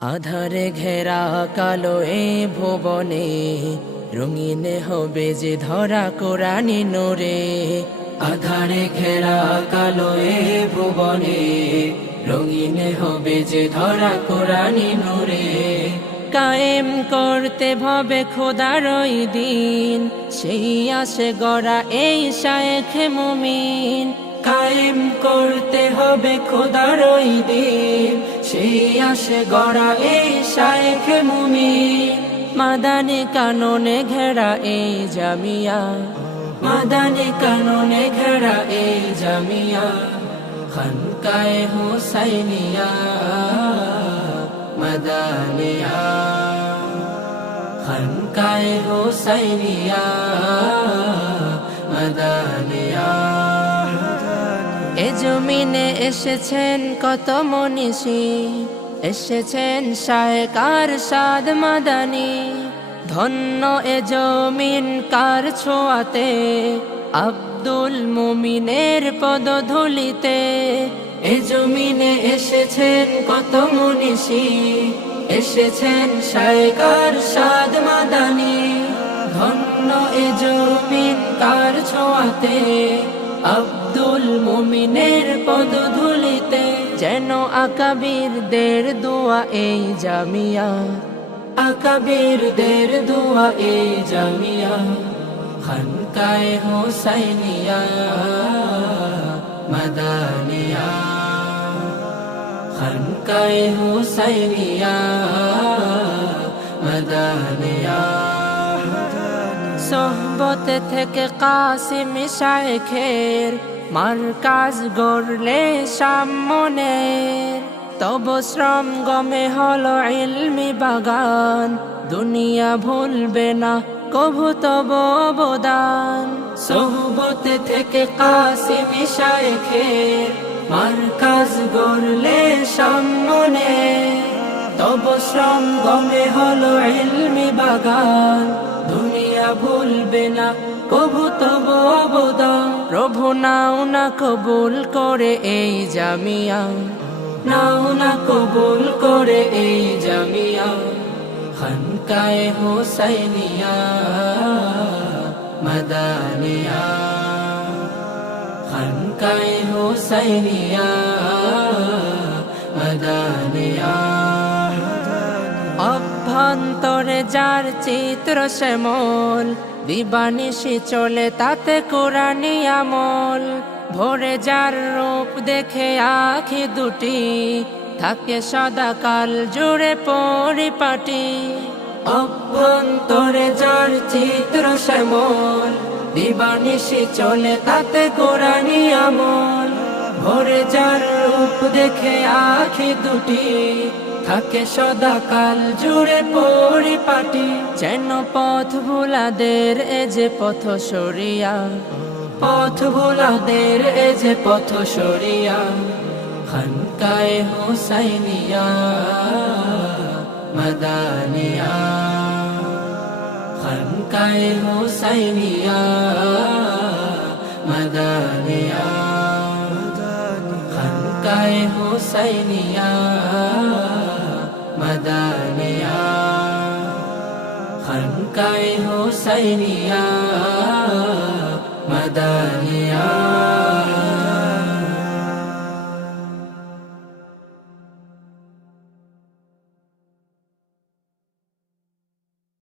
আধারে ঘেরা কালো এ ভুবনে, রঙিন হবে যে ধরা কোরআনি নূরে। আধারে ঘেরা কালো এ ভুবনে, রঙিন হবে যে ধরা কোরআনি নূরে। কায়েম করতে ভবে খোদার ওই দিন, সেই আসে গড়া এই শায়েখ মুমিন। কায়েম করতে হবে খোদার ওই দিন, সেই আসে গড়া এই শায়েখ মুমিন। মাদানী কাননে ঘেরা এই জামিয়া, মাদানী কাননে ঘেরা এই জামিয়া। খানকায়ে হুসাইনিয়া মাদানিয়া, খানকায়ে হুসাইনিয়া মাদানিয়া। এ জমিনে এসেছেন কত মনীষী, এসেছেন শায়েখ আরশাদ মাদানী। ধন্য এ জমিন কার ছোঁয়াতে, আব্দুল মুমিনের পদধূলিতে। এ জমিনে এসেছেন কত মনীষী, এসেছেন শায়েখ আরশাদ মাদানী। ধন্য এ জমিন কার ছোঁয়াতে, আব্দুল মুমিনের পদধূলিতে। যেন আকাবিরদের দোয়া এই জামিয়া, আকাবিরদের দোয়া এই জামিয়া। খানকায়ে হুসাইনিয়া মাদানিয়া, খানকায়ে হুসাইনিয়া মাদানিয়া। সোহবতে থেকে কাসিম শায়েখের, মারকাজ গড়লে সামনের। তব শ্রম গমে হলো ইলমি বাগান, দুনিয়া ভুলবে না কভু তব অবদান। সোহবতে থেকে কাসিম শায়েখের, মারকাজ গড়লে সামনের। তব শ্রম গমে হলো ইলমি বাগান, দুনিয়া ভুলবে না কভু তব অবদান। প্রভু নাও না কবুল করে এই জামিয়া, নাও না কবুল করে এই জামিয়া। খানকায়ে হুসাইনিয়া মাদানিয়া, খানকায়ে হুসাইনিয়া মাদানিয়া। অভ্যন্তরে যার চিত্র শ্যামল, দিবানিশি চলে তাতে কোরআনি আমল। ভোরে যার রূপ দেখে আঁখি দুটি, থাকে সদা কাল জুড়ে পরিপাটি। অভ্যন্তরে যার চিত্র শ্যামল, দিবানিশি চলে তাতে কোরআনি আমল। ভোরে যার রূপ দেখে আঁখি দুটি, থাকে সদা কাল জুড়ে পরিপাটি। যেন পথ ভোলাদের এ যে পথ সরিয়া, পথ ভোলাদের এ যে পথ সরিয়া। খানকায়ে হুসাইনিয়া মাদানিয়া, খানকায়ে হুসাইনিয়া মাদানিয়া, খানকায়ে হুসাইনিয়া মাদানিয়া, খানকায়ে হুসাইনিয়া মাদানিয়া।